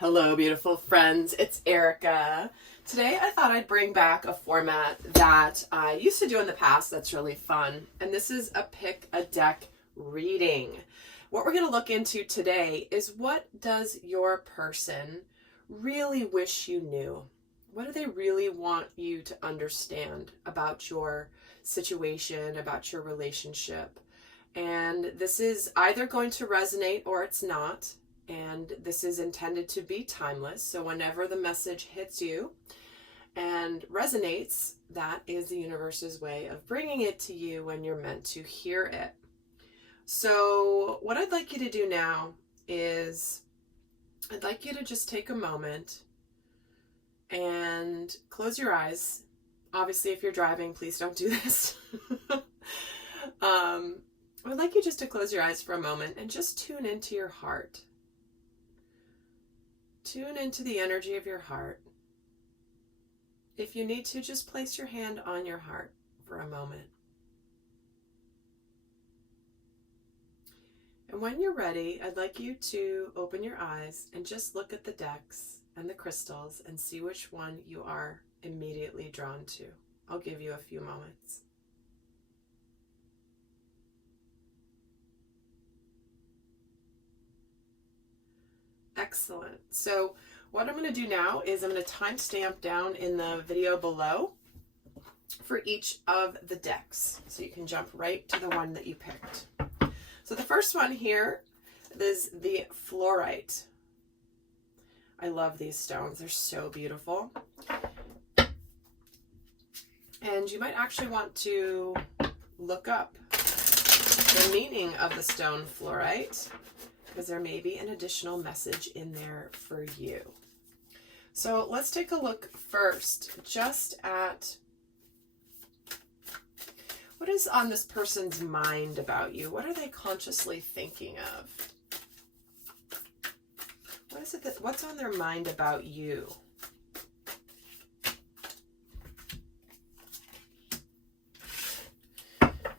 Hello, beautiful friends. It's Erika. Today I thought I'd bring back a format that I used to do in the past that's really fun. And this is a pick a deck reading. What we're going to look into today is, what does your person really wish you knew? What do they really want you to understand about your situation, about your relationship? And this is either going to resonate or it's not. And this is intended to be timeless. So whenever the message hits you and resonates, that is the universe's way of bringing it to you when you're meant to hear it. So what I'd like you to do now is, I'd like you to just take a moment and close your eyes. Obviously, if you're driving, please don't do this. I'd like you just to close your eyes for a moment and just tune into your heart. Tune into the energy of your heart. If you need to, just place your hand on your heart for a moment. And when you're ready, I'd like you to open your eyes and just look at the decks and the crystals and see which one you are immediately drawn to. I'll give you a few moments. Excellent. So what I'm going to do now is I'm going to timestamp down in the video below for each of the decks, so you can jump right to the one that you picked. So the first one here is the fluorite. I love these stones. They're so beautiful. And you might actually want to look up the meaning of the stone fluorite, because there may be an additional message in there for you. So let's take a look first just at what is on this person's mind about you. What are they consciously thinking of? What is it what's on their mind about you?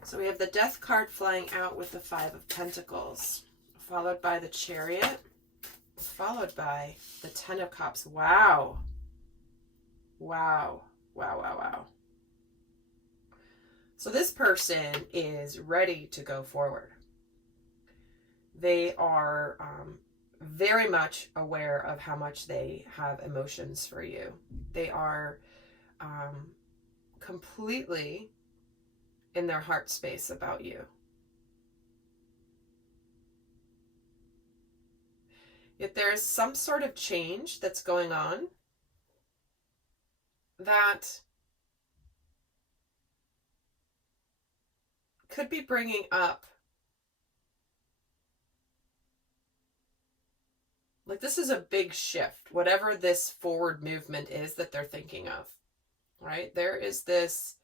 So we have the Death card flying out with the Five of Pentacles, followed by the Chariot, followed by the Ten of Cups. Wow. Wow. Wow, wow, wow. So this person is ready to go forward. They are very much aware of how much they have emotions for you. They are completely in their heart space about you. If there's some sort of change that's going on that could be bringing up, like, this is a big shift, whatever this forward movement is that they're thinking of, right? There is this,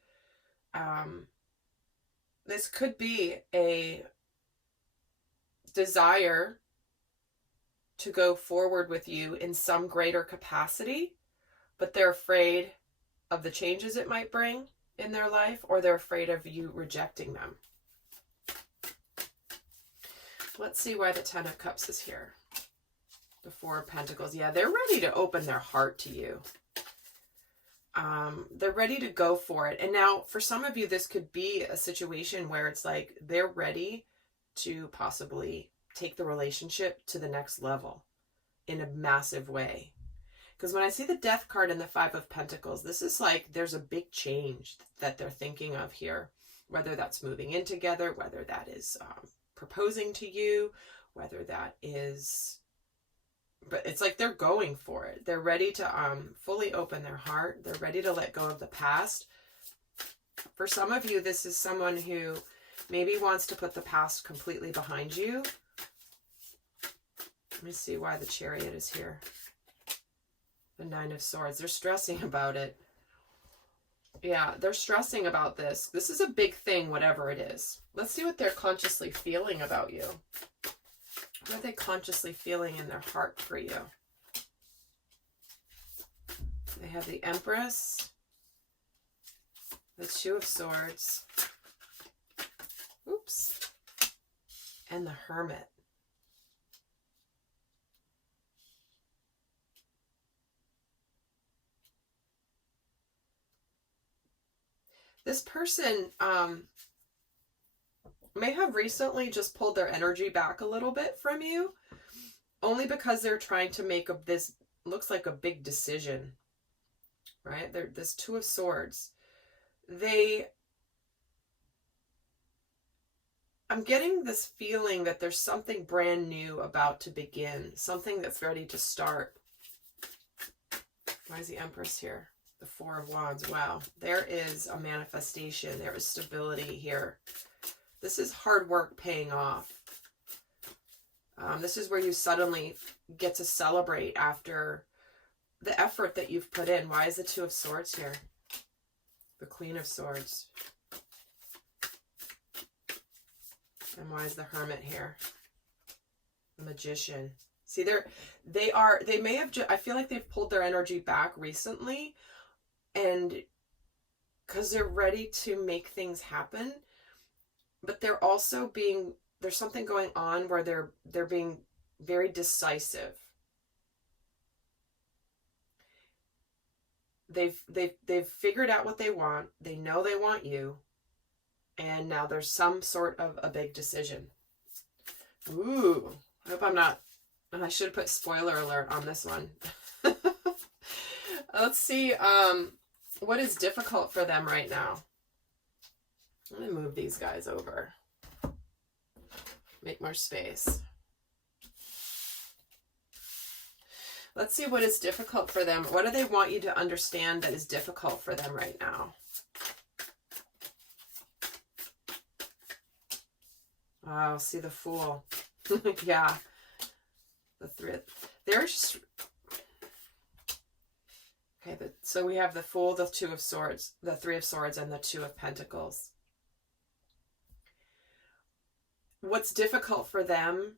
this could be a desire to go forward with you in some greater capacity, but they're afraid of the changes it might bring in their life, or they're afraid of you rejecting them. Let's see why the Ten of Cups is here. The Four of Pentacles. Yeah, they're ready to open their heart to you. They're ready to go for it. And now, for some of you, this could be a situation where it's like they're ready to possibly take the relationship to the next level in a massive way. Because when I see the Death card and the Five of Pentacles, this is like there's a big change that they're thinking of here. Whether that's moving in together, whether that is proposing to you, whether that is... But it's like they're going for it. They're ready to fully open their heart. They're ready to let go of the past. For some of you, this is someone who maybe wants to put the past completely behind you. Let me see why the Chariot is here. The Nine of Swords. They're stressing about it. Yeah, they're stressing about this. This is a big thing, whatever it is. Let's see what they're consciously feeling about you. What are they consciously feeling in their heart for you? They have the Empress, the Two of Swords, oops, and the Hermit. This person may have recently just pulled their energy back a little bit from you, only because they're trying to make this, looks like a big decision, right? This Two of Swords. I'm getting this feeling that there's something brand new about to begin, something that's ready to start. Why is the Empress here? The Four of Wands. Wow. There is a manifestation. There is stability here. This is hard work paying off. This is where you suddenly get to celebrate after the effort that you've put in. Why is the Two of Swords here? The Queen of Swords. And why is the Hermit here? The Magician. See, they may have, I feel like they've pulled their energy back recently, and because they're ready to make things happen, but they're also there's something going on where they're being very decisive. They've figured out what they want. They know they want you. And now there's some sort of a big decision. Ooh, I hope I'm not, I should put spoiler alert on this one. Let's see, what is difficult for them right now? I'm going to move these guys over. Make more space. Let's see what is difficult for them. What do they want you to understand that is difficult for them right now? Wow, see the Fool. Yeah. The three. They're just... Okay, so we have the Fool, the Two of Swords, the Three of Swords, and the Two of Pentacles. What's difficult for them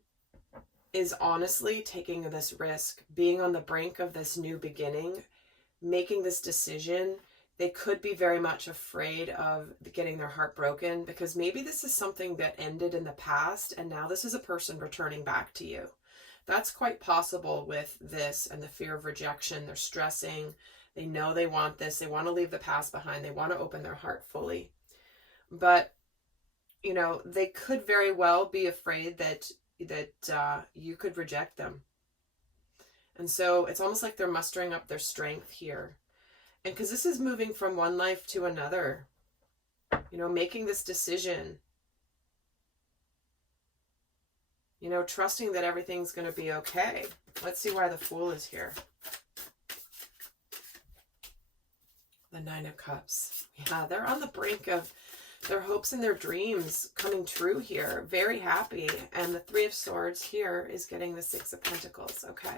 is honestly taking this risk, being on the brink of this new beginning, making this decision. They could be very much afraid of getting their heart broken, because maybe this is something that ended in the past and now this is a person returning back to you. That's quite possible with this and the fear of rejection. They're stressing. They know they want this. They want to leave the past behind. They want to open their heart fully. But, you know, they could very well be afraid that you could reject them. And so it's almost like they're mustering up their strength here. And because this is moving from one life to another, you know, making this decision, you know, trusting that everything's going to be okay. Let's see why the Fool is here. The Nine of Cups. Yeah, they're on the brink of their hopes and their dreams coming true here. Very happy. And the Three of Swords here is getting the Six of Pentacles. Okay.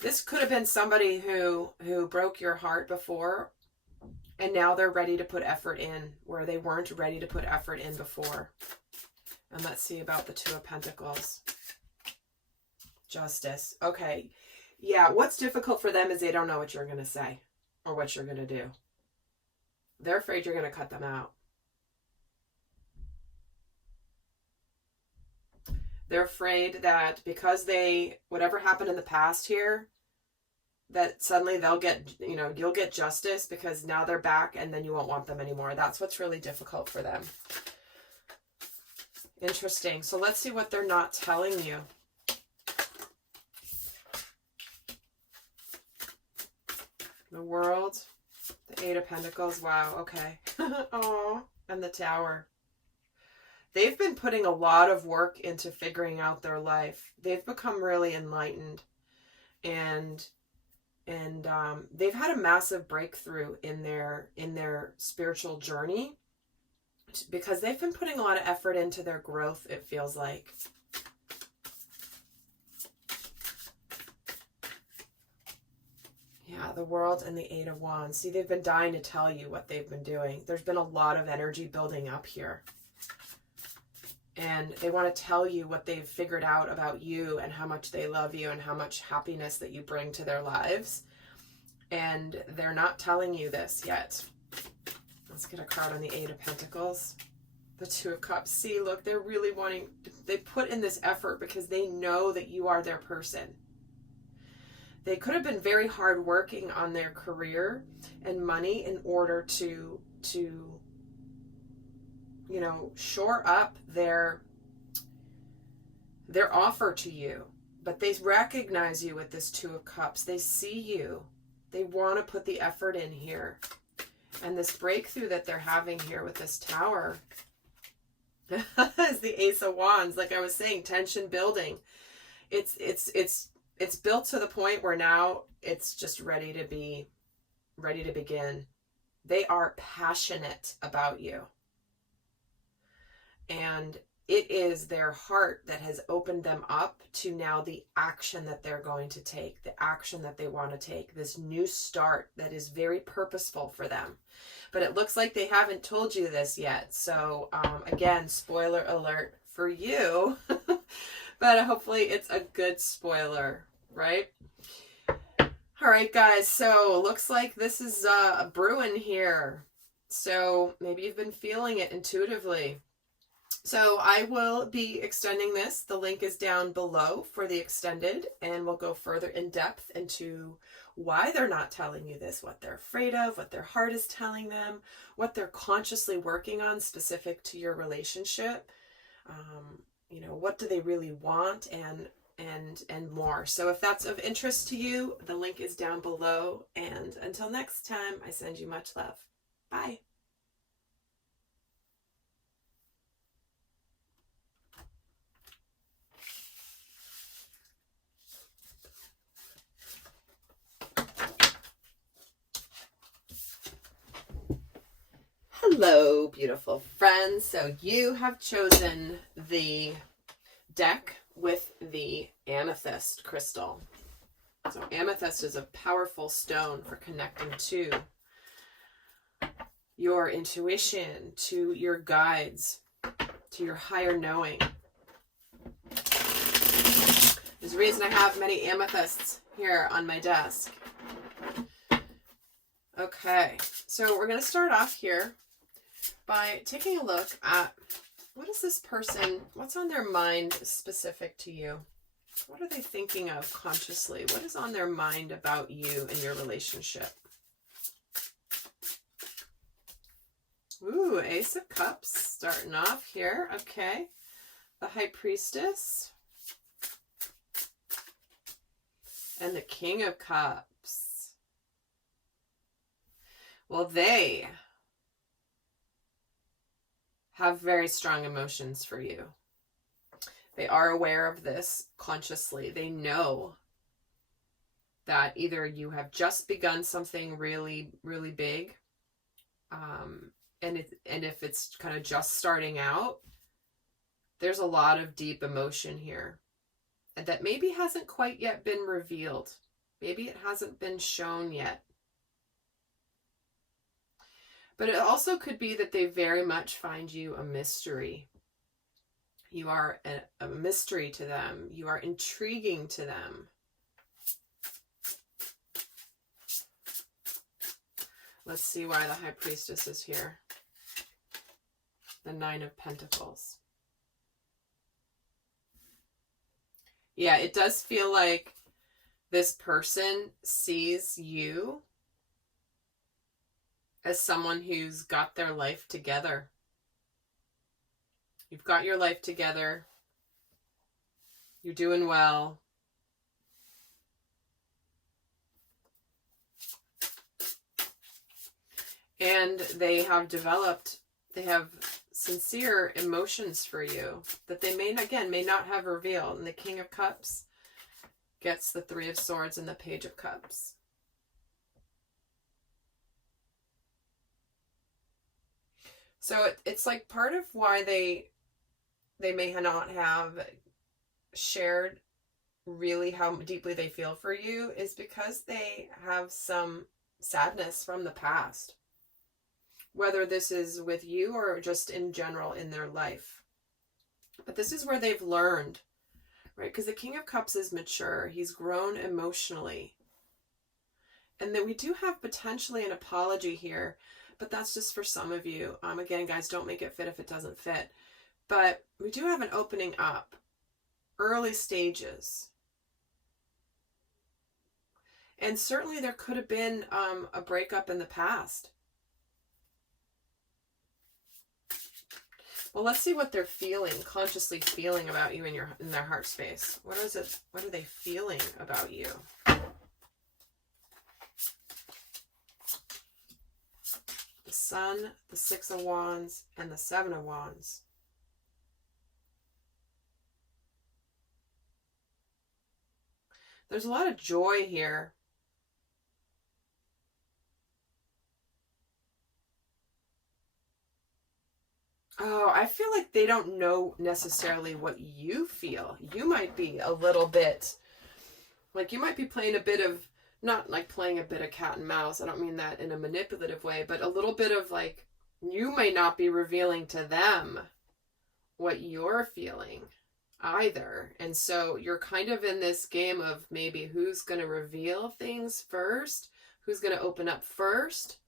This could have been somebody who broke your heart before, and now they're ready to put effort in where they weren't ready to put effort in before. And let's see about the Two of Pentacles. Justice. Okay. Yeah, what's difficult for them is they don't know what you're going to say or what you're going to do. They're afraid you're going to cut them out. They're afraid that because whatever happened in the past here, that suddenly they'll get, you know, you'll get justice because now they're back and then you won't want them anymore. That's what's really difficult for them. Interesting. So let's see what they're not telling you. The World, the Eight of Pentacles. Wow. Okay. Oh, and the Tower. They've been putting a lot of work into figuring out their life. They've become really enlightened, and they've had a massive breakthrough in their spiritual journey because they've been putting a lot of effort into their growth, it feels like. Yeah, the World and the Eight of Wands. See, they've been dying to tell you what they've been doing. There's been a lot of energy building up here. And they want to tell you what they've figured out about you and how much they love you and how much happiness that you bring to their lives. And they're not telling you this yet. Let's get a card on the Eight of Pentacles. The Two of Cups. See, look, they're really wanting, they put in this effort because they know that you are their person. They could have been very hard working on their career and money in order to you know, shore up their offer to you. But they recognize you with this Two of Cups. They see you. They want to put the effort in here. And this breakthrough that they're having here with this Tower is the Ace of Wands. Like I was saying, tension building. It's built to the point where now it's just ready to begin. They are passionate about you. And it is their heart that has opened them up to now the action that they're going to take, the action that they want to take, this new start that is very purposeful for them. But it looks like they haven't told you this yet. So again, spoiler alert for you, but hopefully it's a good spoiler, right? All right, guys, so looks like this is brewing here. So maybe you've been feeling it intuitively. So I will be extending this. The link is down below for the extended, and we'll go further in depth into why they're not telling you this, what they're afraid of, what their heart is telling them, what they're consciously working on specific to your relationship. You know, what do they really want, and more. So if that's of interest to you, the link is down below. And until next time, I send you much love. Bye. Hello, beautiful friends. So you have chosen the deck with the amethyst crystal. So amethyst is a powerful stone for connecting to your intuition, to your guides, to your higher knowing. There's a reason I have many amethysts here on my desk. Okay, so we're going to start off here by taking a look at what is this person, what's on their mind specific to you? What are they thinking of consciously? What is on their mind about you and your relationship? Ooh, Ace of Cups starting off here. Okay. The High Priestess. And the King of Cups. Well, they have very strong emotions for you. They are aware of this consciously. They know that either you have just begun something really, really big, and if it's kind of just starting out, there's a lot of deep emotion here that maybe hasn't quite yet been revealed. Maybe it hasn't been shown yet. But it also could be that they very much find you a mystery. You are a mystery to them. You are intriguing to them. Let's see why the High Priestess is here. The Nine of Pentacles. Yeah, it does feel like this person sees you as someone who's got their life together. You've got your life together. You're doing well. And they have sincere emotions for you that they may not have revealed. And the King of Cups gets the Three of Swords and the Page of Cups. So it's like part of why they may not have shared really how deeply they feel for you is because they have some sadness from the past. Whether this is with you or just in general in their life. But this is where they've learned, right? Because the King of Cups is mature. He's grown emotionally. And then we do have potentially an apology here, but that's just for some of you. Again, guys, don't make it fit if it doesn't fit. But we do have an opening up. Early stages. And certainly there could have been a breakup in the past. Well, let's see what they're feeling, consciously feeling about you in their heart space. What is it? What are they feeling about you? The Sun, the Six of Wands, and the Seven of Wands. There's a lot of joy here. Oh, I feel like they don't know necessarily what you feel. You might be a little bit, like you might be playing a bit of, not like playing a bit of cat and mouse. I don't mean that in a manipulative way, but a little bit of like, you may not be revealing to them what you're feeling either. And so you're kind of in this game of maybe who's going to reveal things first, who's going to open up first.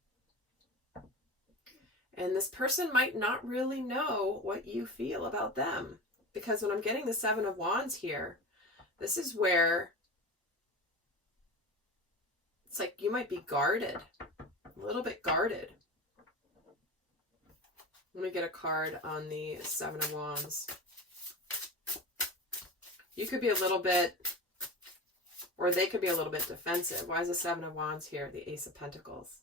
And this person might not really know what you feel about them. Because when I'm getting the Seven of Wands here, this is where it's like you might be guarded, a little bit guarded. Let me get a card on the Seven of Wands. You could be a little bit, or they could be a little bit defensive. Why is the Seven of Wands here? The Ace of Pentacles.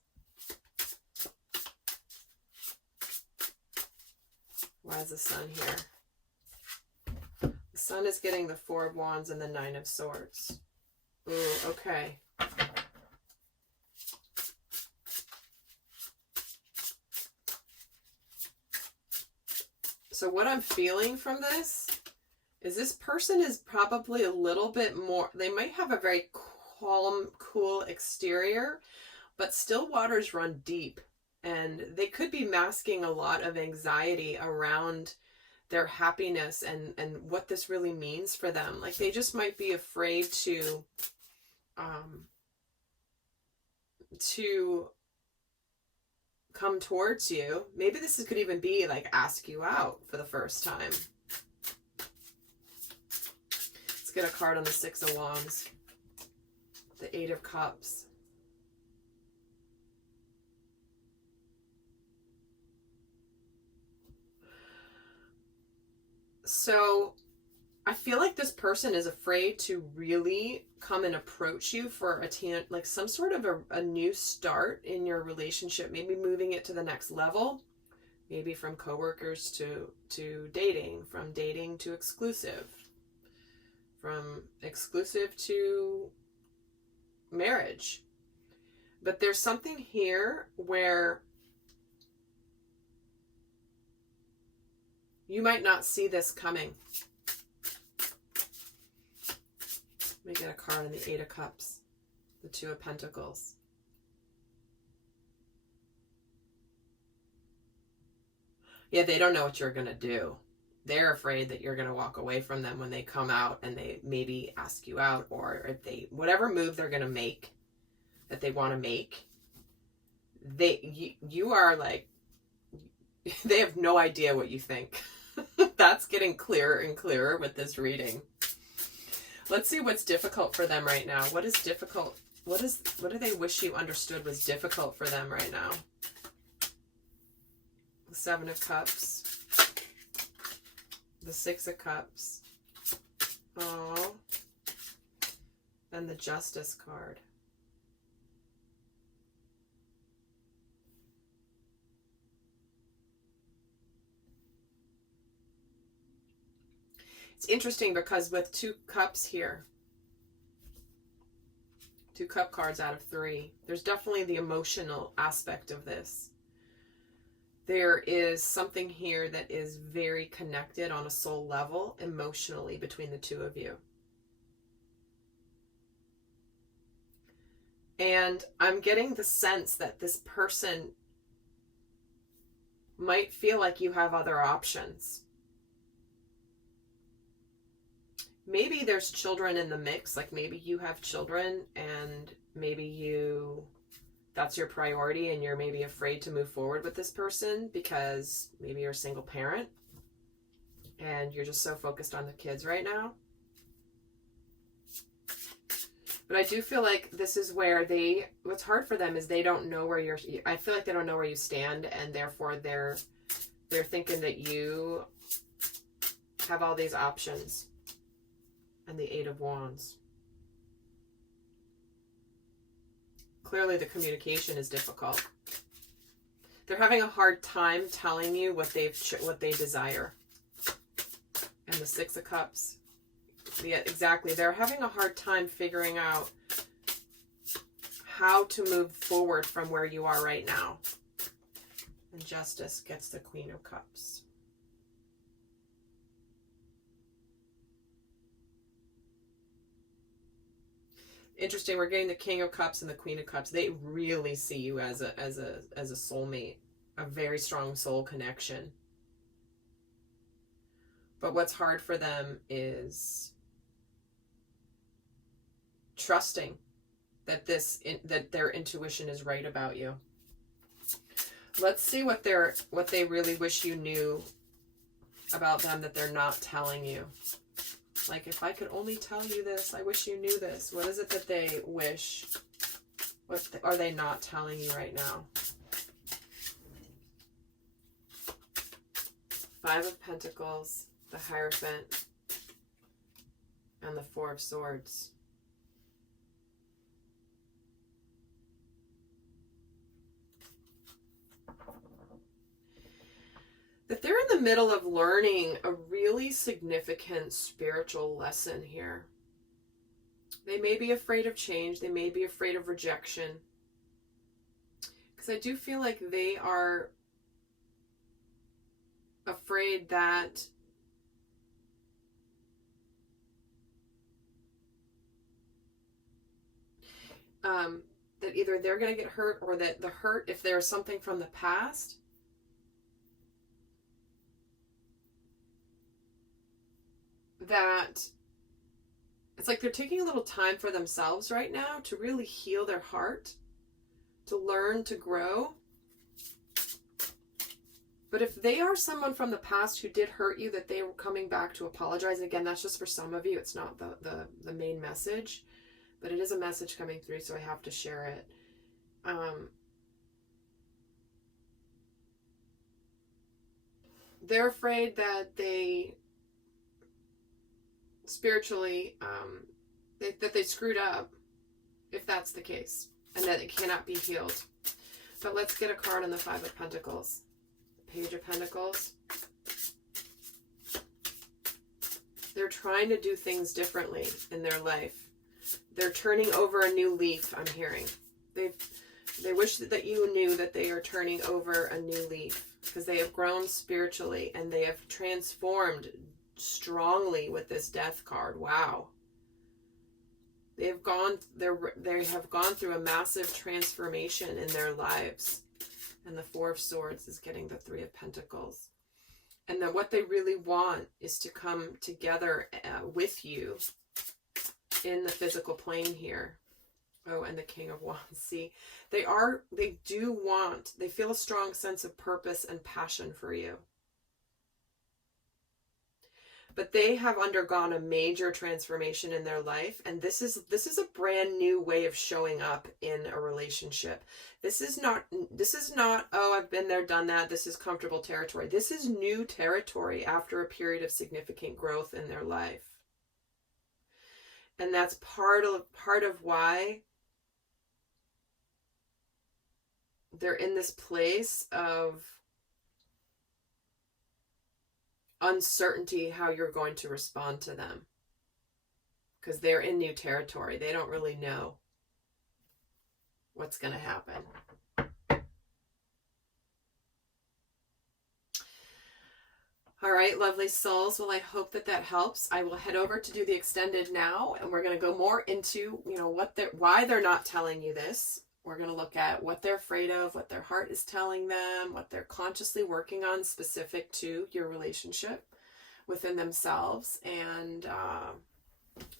Why is the Sun here? The Sun is getting the Four of Wands and the Nine of Swords. Ooh, okay. So what I'm feeling from this person is probably a little bit more, they might have a very calm, cool exterior, but still waters run deep. And they could be masking a lot of anxiety around their happiness and what this really means for them. Like they just might be afraid to come towards you. Maybe this could even be like ask you out for the first time. Let's get a card on the Six of Wands. The Eight of Cups. So I feel like this person is afraid to really come and approach you for like some sort of a new start in your relationship, maybe moving it to the next level, maybe from coworkers to dating, from dating to exclusive, from exclusive to marriage. But there's something here where you might not see this coming. Let me get a card on the Eight of Cups, the Two of Pentacles. Yeah, they don't know what you're going to do. They're afraid that you're going to walk away from them when they come out and they maybe ask you out, or if they, whatever move they're going to make, that they want to make, you are like, they have no idea what you think. That's getting clearer and clearer with this reading. Let's see what's difficult for them right now. What is difficult? What do they wish you understood was difficult for them right now? The Seven of Cups. The Six of Cups. Oh. And the Justice card. It's interesting because with two cups here, two cup cards out of three, there's definitely the emotional aspect of this. There is something here that is very connected on a soul level emotionally between the two of you. And I'm getting the sense that this person might feel like you have other options. Maybe there's children in the mix, like maybe you have children and maybe that's your priority and you're maybe afraid to move forward with this person because maybe you're a single parent and you're just so focused on the kids right now. But I do feel like this is where what's hard for them is they don't know where I feel like they don't know where you stand, and therefore they're thinking that you have all these options. And the Eight of Wands. Clearly the communication is difficult. They're having a hard time telling you what they desire. And the Six of Cups. Yeah, exactly. They're having a hard time figuring out how to move forward from where you are right now. And Justice gets the Queen of Cups. Interesting, we're getting the King of Cups and the Queen of Cups. They really see you as a soulmate, a very strong soul connection. But what's hard for them is trusting that that their intuition is right about you. Let's see what they really wish you knew about them that they're not telling you. Like, if I could only tell you this, I wish you knew this. What is it that they wish? What are they not telling you right now? Five of Pentacles, the Hierophant, and the Four of Swords. That they're in the middle of learning a really significant spiritual lesson here. They may be afraid of change. They may be afraid of rejection. Because I do feel like they are afraid that that either they're going to get hurt, or that the hurt, if there's something from the past, that it's like they're taking a little time for themselves right now to really heal their heart, to learn, to grow. But if they are someone from the past who did hurt you, that they were coming back to apologize, and again, that's just for some of you, it's not the main message, but it is a message coming through, so I have to share it. They're afraid that they spiritually, that they screwed up, if that's the case, and that it cannot be healed. But let's get a card on the Five of Pentacles. Page of Pentacles. They're trying to do things differently in their life. They're turning over a new leaf, I'm hearing. They wish that you knew that they are turning over a new leaf, because they have grown spiritually and they have transformed strongly with this Death card. Wow. They have gone through a massive transformation in their lives. And the Four of Swords is getting the Three of Pentacles. And then what they really want is to come together with you in the physical plane here. Oh, and the King of Wands. See, they feel a strong sense of purpose and passion for you. But they have undergone a major transformation in their life, and this is a brand new way of showing up in a relationship. This is not, oh, I've been there, done that, this is comfortable territory. This is new territory after a period of significant growth in their life. And that's part of why they're in this place of uncertainty how you're going to respond to them, because they're in new territory. They don't really know what's going to happen. All right, lovely souls. Well, I hope that helps. I will head over to do the extended now, and we're going to go more into, why they're not telling you this. We're going to look at what they're afraid of, what their heart is telling them, what they're consciously working on specific to your relationship within themselves, and a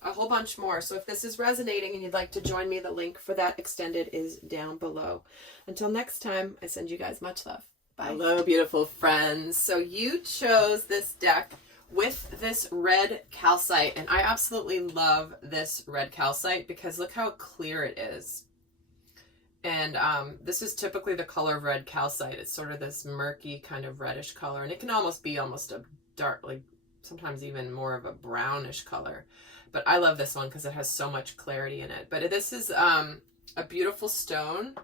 whole bunch more. So if this is resonating and you'd like to join me, the link for that extended is down below. Until next time, I send you guys much love. Bye. Hello, beautiful friends. So you chose this deck with this red calcite. And I absolutely love this red calcite because look how clear it is. And this is typically the color of red calcite. It's sort of this murky kind of reddish color, and it can almost be almost a dark, like sometimes even more of a brownish color. But I love this one because it has so much clarity in it. But this is a beautiful stone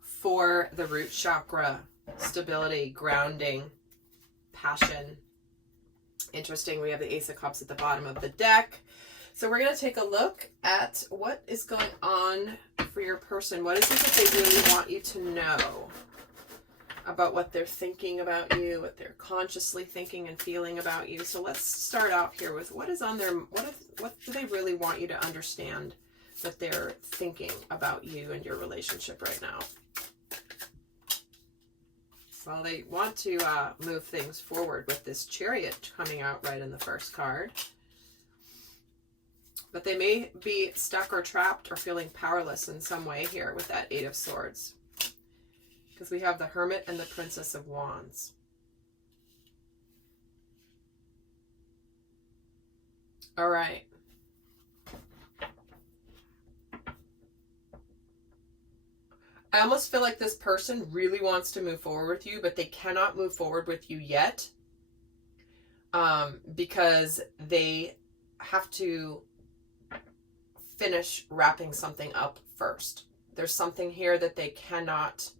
for the root chakra, stability, grounding, passion. Interesting, we have the Ace of Cups at the bottom of the deck. So we're going to take a look at what is going on for your person. What is it that they really want you to know about what they're thinking about you, what they're consciously thinking and feeling about you. So let's start off here with what is on their, what do they really want you to understand that they're thinking about you and your relationship right now? Well, they want to move things forward with this Chariot coming out right in the first card. But they may be stuck or trapped or feeling powerless in some way here with that Eight of Swords. Because we have the Hermit and the Princess of Wands. All right. I almost feel like this person really wants to move forward with you, but they cannot move forward with you yet because they have to finish wrapping something up first. There's something here that they cannot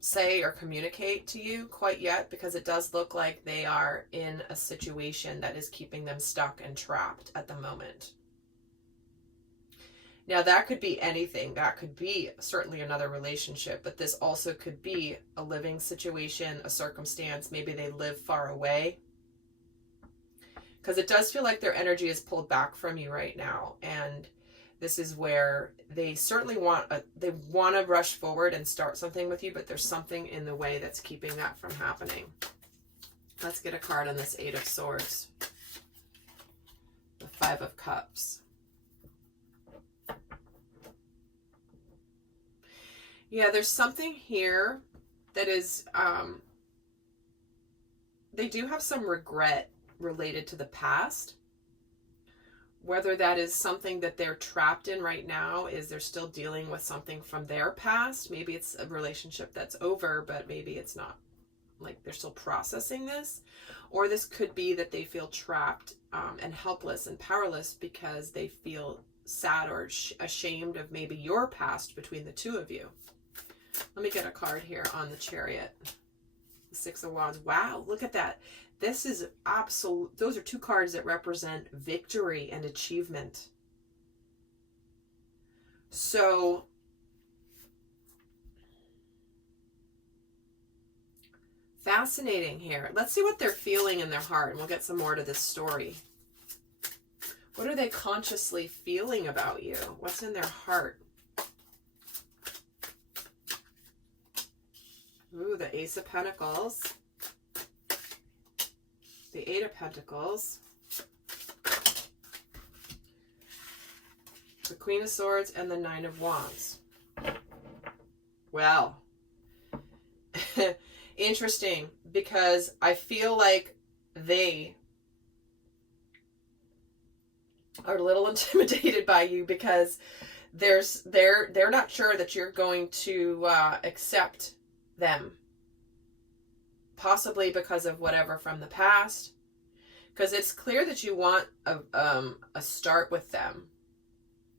say or communicate to you quite yet because it does look like they are in a situation that is keeping them stuck and trapped at the moment. Now, that could be anything. That could be certainly another relationship, but this also could be a living situation, a circumstance. Maybe they live far away. Because it does feel like their energy is pulled back from you right now. And this is where they certainly want to rush forward and start something with you, but there's something in the way that's keeping that from happening. Let's get a card on this Eight of Swords. The Five of Cups. Yeah, there's something here that is, they do have some regret related to the past. Whether that is something that they're trapped in right now, is they're still dealing with something from their past. Maybe it's a relationship that's over, but maybe it's not. Like they're still processing this. Or this could be that they feel trapped and helpless and powerless because they feel sad or ashamed of maybe your past between the two of you. Let me get a card here on the Chariot. The Six of Wands. Wow, look at that. This is absolute. Those are two cards that represent victory and achievement. So fascinating here. Let's see what they're feeling in their heart, and we'll get some more to this story. What are they consciously feeling about you? What's in their heart? Ooh, the Ace of Pentacles. The Eight of Pentacles. The Queen of Swords and the Nine of Wands. Well, interesting, because I feel like they are a little intimidated by you because they're not sure that you're going to accept them, possibly because of whatever from the past, because it's clear that you want a start with them.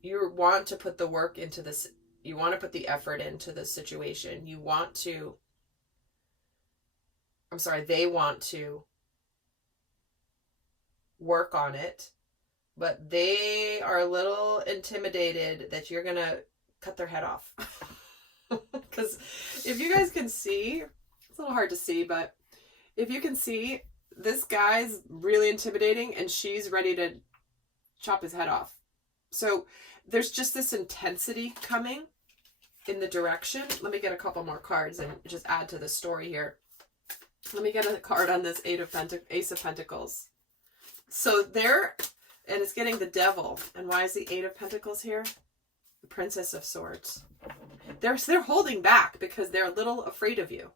You want to put the work into this, you want to put the effort into this situation, you want to, they want to work on it, but they are a little intimidated that you're gonna cut their head off. Because if you guys can see, it's a little hard to see, but if you can see, this guy's really intimidating and she's ready to chop his head off. So there's just this intensity coming in the direction. Let me get a couple more cards and just add to the story here. Let me get a card on this Ace of Pentacles. So there, and it's getting the Devil. And why is the Eight of Pentacles here? The Princess of Swords. They're holding back because they're a little afraid of you.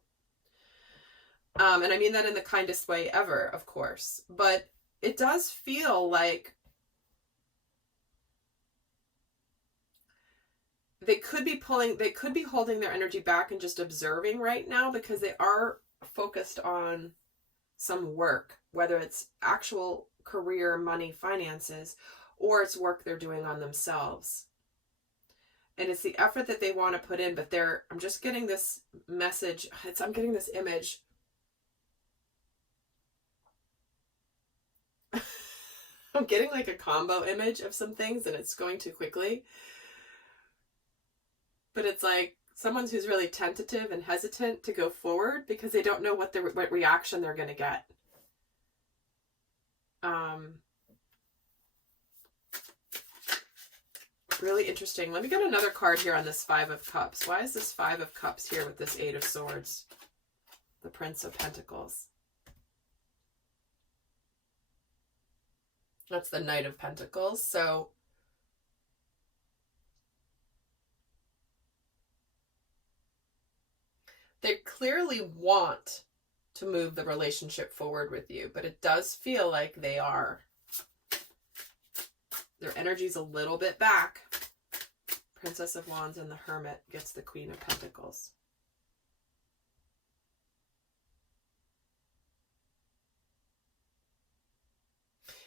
And I mean that in the kindest way ever, of course. But it does feel like they could be holding their energy back and just observing right now, because they are focused on some work, whether it's actual career, money, finances, or it's work they're doing on themselves. And it's the effort that they want to put in, but I'm just getting this message. I'm getting this image. I'm getting like a combo image of some things, and it's going too quickly. But it's like someone who's really tentative and hesitant to go forward because they don't know what reaction they're going to get. Really interesting. Let me get another card here on this Five of Cups. Why is this Five of Cups here with this Eight of Swords? The Prince of Pentacles. That's the Knight of Pentacles. So they clearly want to move the relationship forward with you, but it does feel like they are. Their energy's a little bit back. Princess of Wands and the Hermit gets the Queen of Pentacles.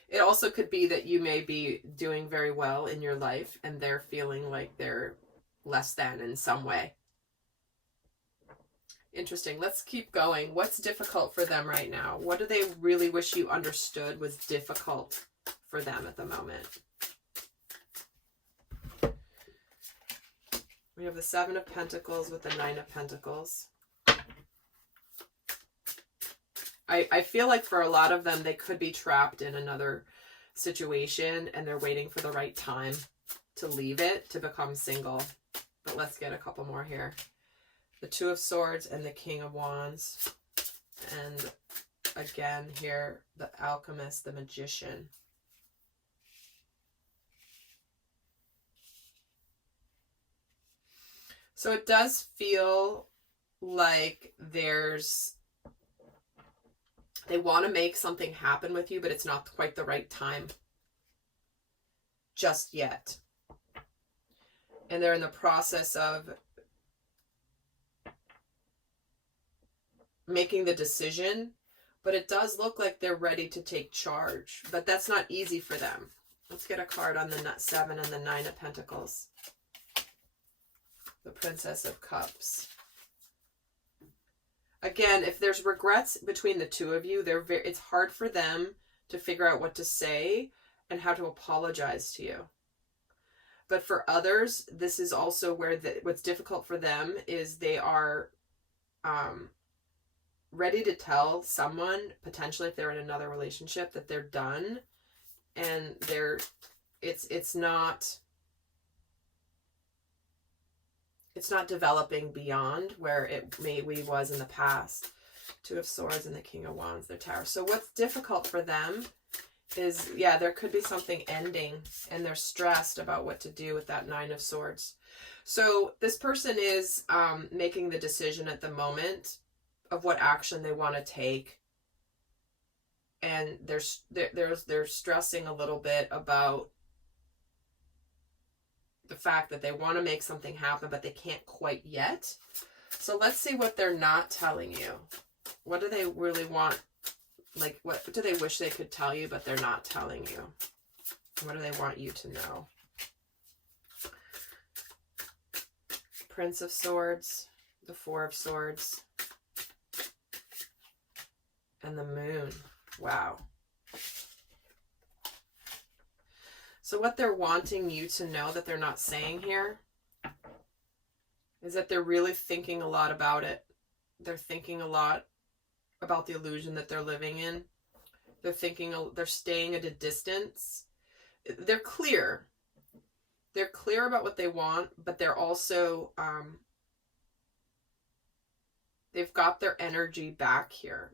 It also could be that you may be doing very well in your life and they're feeling like they're less than in some way. Interesting. Let's keep going. What's difficult for them right now? What do they really wish you understood was difficult for them at the moment? We have the Seven of Pentacles with the Nine of Pentacles. I feel like for a lot of them, they could be trapped in another situation and they're waiting for the right time to leave it, to become single. But let's get a couple more here. The Two of Swords and the King of Wands. And again here, the Alchemist, the Magician. So it does feel like they want to make something happen with you, but it's not quite the right time just yet. And they're in the process of making the decision, but it does look like they're ready to take charge, but that's not easy for them. Let's get a card on the Seven and the Nine of Pentacles. The Princess of Cups. Again, if there's regrets between the two of you, it's hard for them to figure out what to say and how to apologize to you. But for others, this is also where what's difficult for them is they are ready to tell someone, potentially if they're in another relationship, that they're done, and it's not developing beyond where it maybe was in the past. Two of Swords and the King of Wands, their Tower. So what's difficult for them is, yeah, there could be something ending and they're stressed about what to do with that Nine of Swords. So this person is making the decision at the moment of what action they want to take. And they're stressing a little bit about the fact that they want to make something happen, but they can't quite yet. So let's see what they're not telling you. What do they really want? Like, what do they wish they could tell you, but they're not telling you? What do they want you to know? Prince of Swords, the Four of Swords, and the Moon. Wow. So what they're wanting you to know that they're not saying here is that they're really thinking a lot about it. They're thinking a lot about the illusion that they're living in. They're staying at a distance. They're clear. They're clear about what they want, but they're also, they've got their energy back here.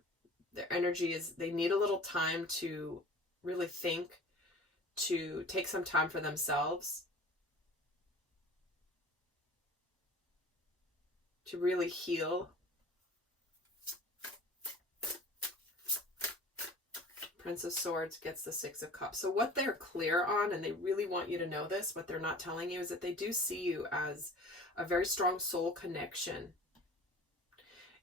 Their energy is, they need a little time to really think, to take some time for themselves, to really heal. Prince of Swords gets the Six of Cups. So what they're clear on, and they really want you to know this, what they're not telling you, is that they do see you as a very strong soul connection.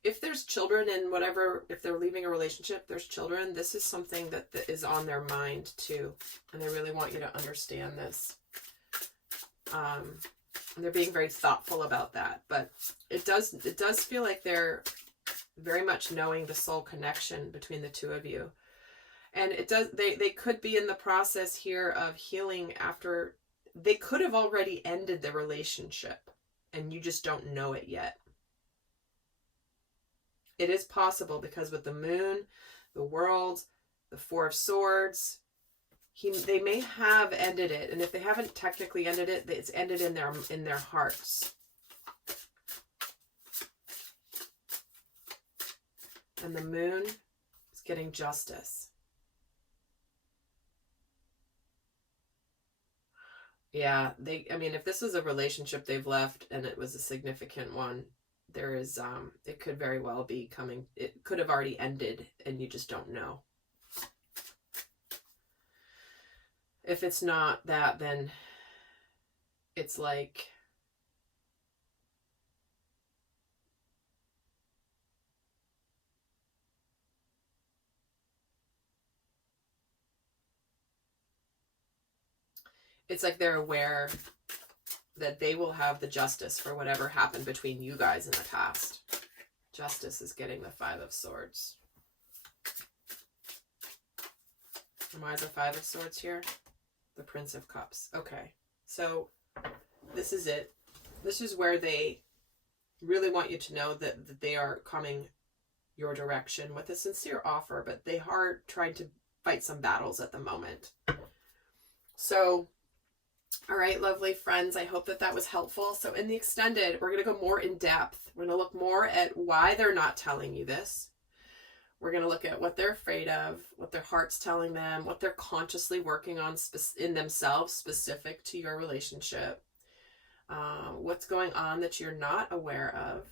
If there's children and whatever, if they're leaving a relationship, there's children, this is something that is on their mind too. And they really want you to understand this. And they're being very thoughtful about that. But it does feel like they're very much knowing the soul connection between the two of you. And it does, they could be in the process here of healing after, they could have already ended the relationship and you just don't know it yet. It is possible because with the Moon, the World, the Four of Swords, they may have ended it. And if they haven't technically ended it, it's ended in their hearts. And the Moon is getting justice. Yeah, I mean, if this was a relationship they've left and it was a significant one, there is, it could very well be coming, it could have already ended and you just don't know. If it's not that, then it's like, they're aware that they will have the justice for whatever happened between you guys in the past. Justice is getting the Five of Swords. And why is the Five of Swords here? The Prince of Cups. Okay, so this is it. This is where they really want you to know that they are coming your direction with a sincere offer, but they are trying to fight some battles at the moment. So, all right, lovely friends, I hope that was helpful. So in the extended, we're going to go more in depth. We're going to look more at why they're not telling you this. We're going to look at what they're afraid of, what their heart's telling them, what they're consciously working on in themselves specific to your relationship, what's going on that you're not aware of,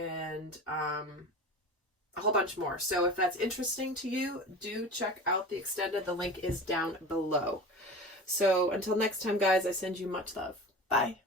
and a whole bunch more. So if that's interesting to you, do check out the extended. The link is down below. So until next time, guys, I send you much love. Bye.